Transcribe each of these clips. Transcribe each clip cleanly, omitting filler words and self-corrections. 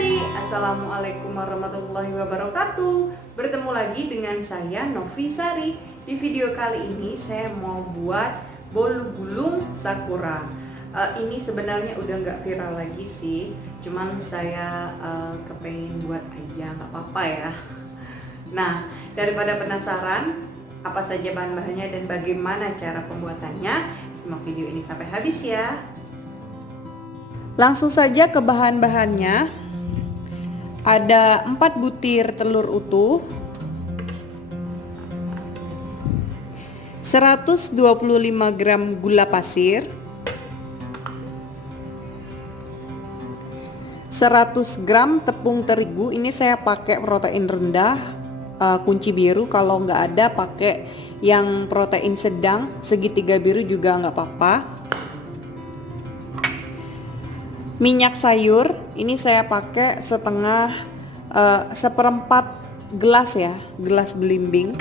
adik-adik, Assalamualaikum warahmatullahi wabarakatuh. Bertemu lagi dengan saya Novi Sari. Di video kali ini saya mau buat bolu gulung sakura. Ini sebenarnya udah nggak viral lagi sih, cuman saya kepengen buat aja, nggak apa-apa ya. Nah, daripada penasaran apa saja bahan-bahannya dan bagaimana cara pembuatannya, simak video ini sampai habis ya. Langsung saja ke bahan-bahannya. Ada 4 butir telur utuh, 125 gram gula pasir, 100 gram tepung terigu. Ini saya pakai protein rendah, kunci biru. Kalau nggak ada pakai yang protein sedang, segitiga biru juga nggak apa-apa. Minyak sayur, ini saya pakai seperempat gelas ya, gelas belimbing.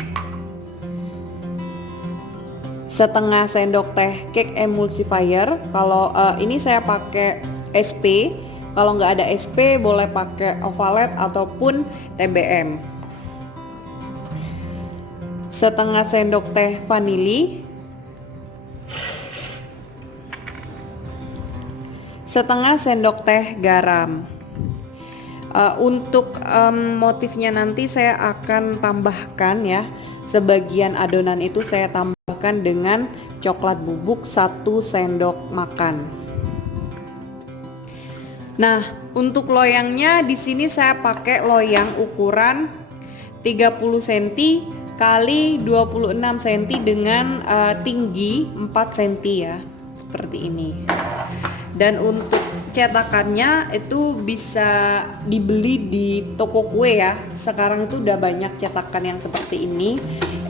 Setengah sendok teh cake emulsifier. Kalau ini saya pakai SP. Kalau nggak ada SP boleh pakai Ovalet ataupun TBM. Setengah sendok teh vanili. Setengah sendok teh garam. Untuk motifnya nanti saya akan tambahkan ya, sebagian adonan itu saya tambahkan dengan coklat bubuk 1 sendok makan. Nah, untuk loyangnya di sini saya pakai loyang ukuran 30 cm kali 26 cm dengan tinggi 4 cm ya, seperti ini. Dan untuk cetakannya itu bisa dibeli di toko kue ya. Sekarang itu udah banyak cetakan yang seperti ini.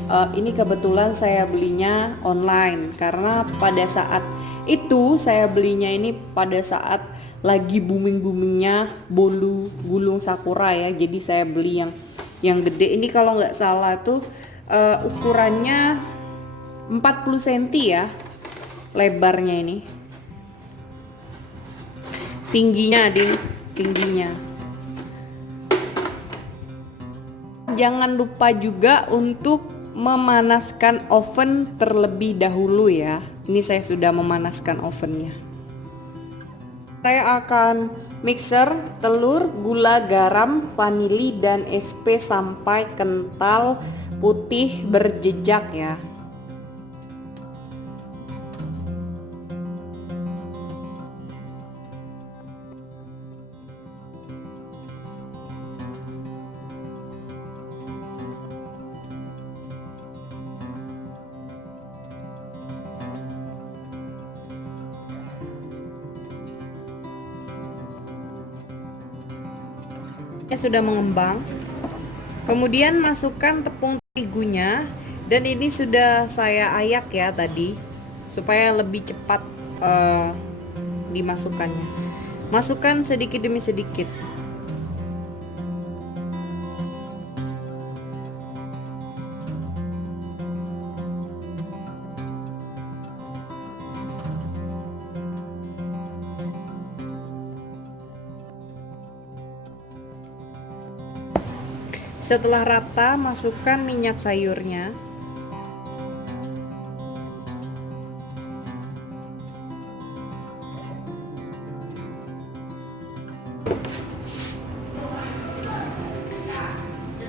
Ini kebetulan saya belinya online karena pada saat itu saya belinya ini pada saat lagi boomingnya bolu gulung sakura ya. Jadi saya beli yang gede. Ini kalau nggak salah tuh ukurannya 40 cm ya lebarnya ini. Tingginya. Jangan lupa juga untuk memanaskan oven terlebih dahulu ya. Ini saya sudah memanaskan ovennya. Saya akan mixer telur, gula, garam, vanili, dan SP sampai kental putih berjejak ya. Sudah mengembang, kemudian masukkan tepung terigunya, dan ini sudah saya ayak ya tadi supaya lebih cepat dimasukkannya. Masukkan sedikit demi sedikit. Setelah rata, masukkan minyak sayurnya.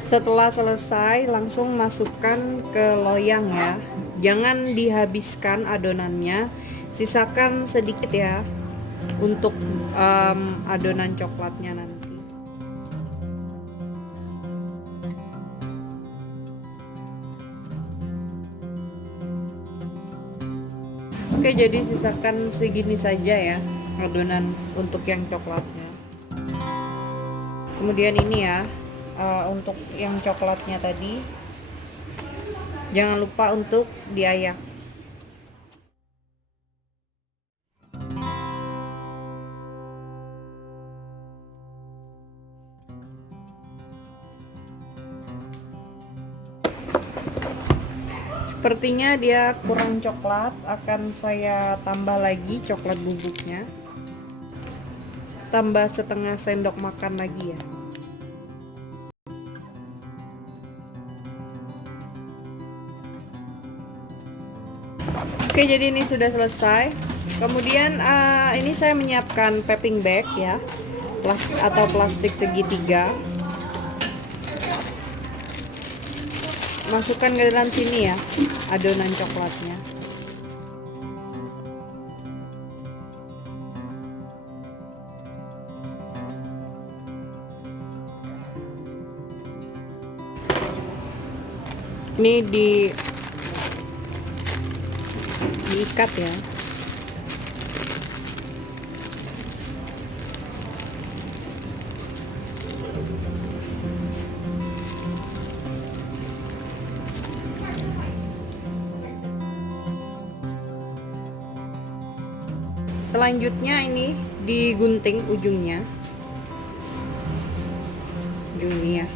Setelah selesai, langsung masukkan ke loyang ya. Jangan dihabiskan adonannya, sisakan sedikit ya untuk adonan coklatnya nanti. Oke, jadi sisakan segini saja ya adonan untuk yang coklatnya. Kemudian ini ya, untuk yang coklatnya tadi jangan lupa untuk diayak. Sepertinya dia kurang coklat, akan saya tambah lagi coklat bubuknya. tambah setengah sendok makan lagi ya. Oke, jadi ini sudah selesai. Kemudian ini saya menyiapkan piping bag ya, atau plastik segitiga. Masukkan ke dalam sini ya adonan coklatnya. Ini diikat ya. Selanjutnya ini digunting ujungnya. Ujung ini ya.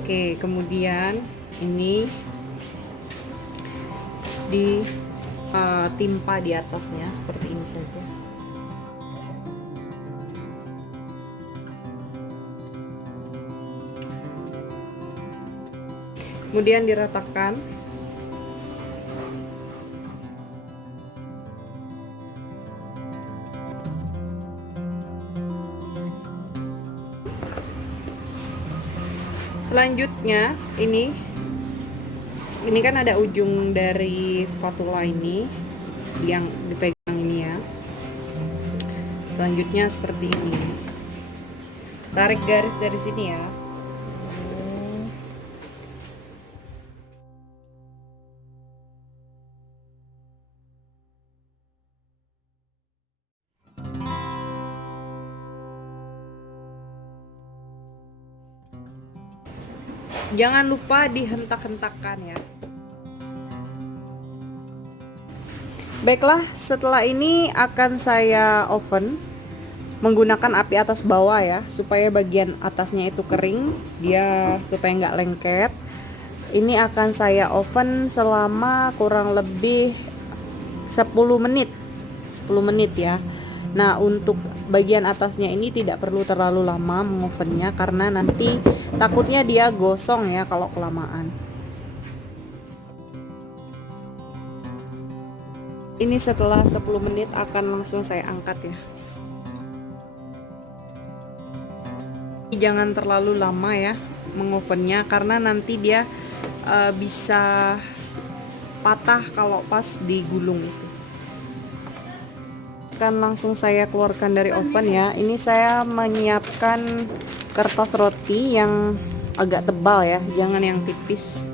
Oke, kemudian ini ditimpa di atasnya seperti ini saja. Kemudian diratakan. Selanjutnya ini kan ada ujung dari spatula ini yang dipegang ini ya. Selanjutnya seperti ini. Tarik garis dari sini ya. Jangan lupa dihentak-hentakkan ya. Baiklah, setelah ini akan saya oven menggunakan api atas bawah ya, supaya bagian atasnya itu kering, supaya nggak lengket. Ini akan saya oven selama kurang lebih 10 menit ya. Nah, untuk bagian atasnya ini tidak perlu terlalu lama mengovennya, karena nanti takutnya dia gosong ya kalau kelamaan. Ini setelah 10 menit akan langsung saya angkat ya. Jangan terlalu lama ya mengovennya, karena nanti dia bisa patah kalau pas digulung itu. Akan langsung saya keluarkan dari oven ya. Ini saya menyiapkan kertas roti yang agak tebal ya, jangan yang tipis.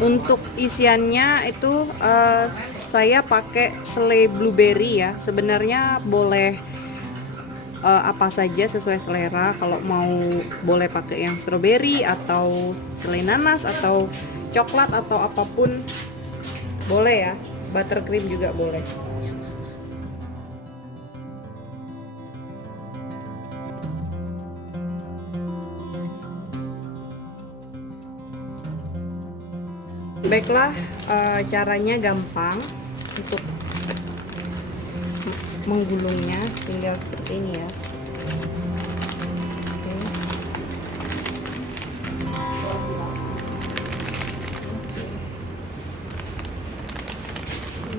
Untuk isiannya itu saya pakai selai blueberry ya. Sebenarnya boleh apa saja sesuai selera. Kalau mau boleh pakai yang strawberry atau selai nanas atau coklat atau apapun boleh ya. Buttercream juga boleh. Baiklah, caranya gampang untuk menggulungnya, tinggal seperti ini ya.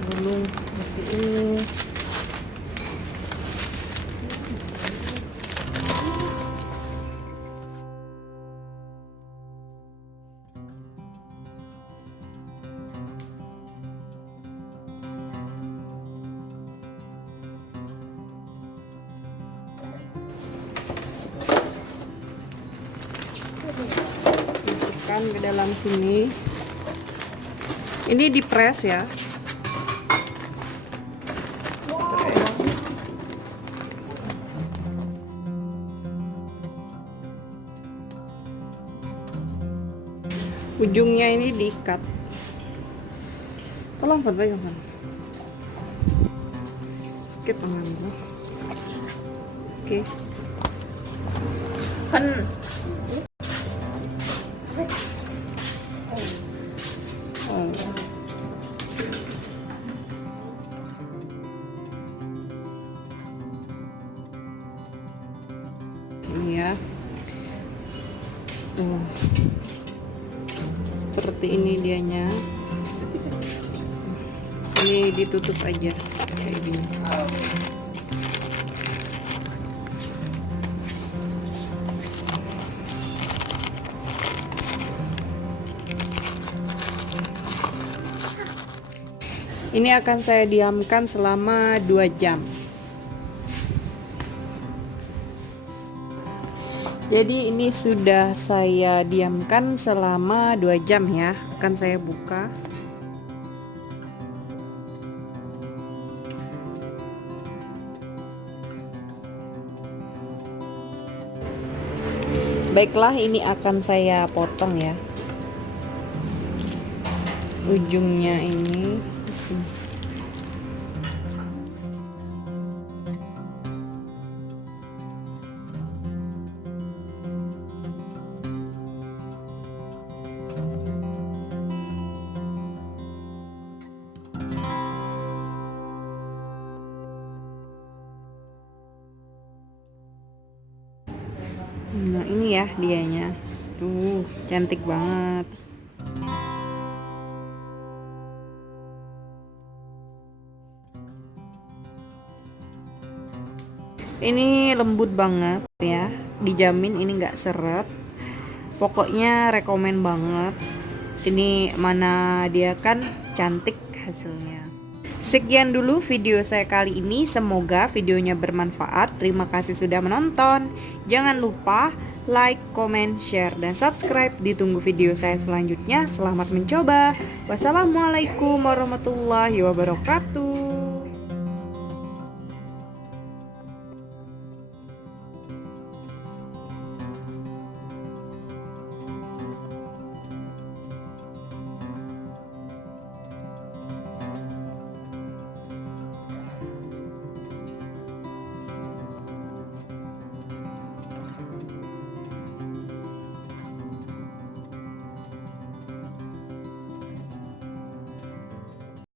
Gulung seperti ini. Masukkan ke dalam sini. Ini dipres ya. Press. Ujungnya ini diikat. Tolong Fan, pegang Fan. Oke, tangan gua. Oke. Kan Oh. Ini ya. Seperti ini dianya. Ini ditutup aja kayak gini. Ini akan saya diamkan selama 2 jam. Jadi ini sudah saya diamkan selama 2 jam ya. Akan saya buka. Baiklah, ini akan saya potong ya. Ujungnya ini. Nah ini ya dianya. Tuh cantik banget. Ini lembut banget ya, dijamin ini nggak seret. Pokoknya rekomen banget. Ini mana dia kan cantik hasilnya. Sekian dulu video saya kali ini, semoga videonya bermanfaat. Terima kasih sudah menonton. Jangan lupa like, comment, share, dan subscribe. Ditunggu video saya selanjutnya. Selamat mencoba. Wassalamualaikum warahmatullahi wabarakatuh.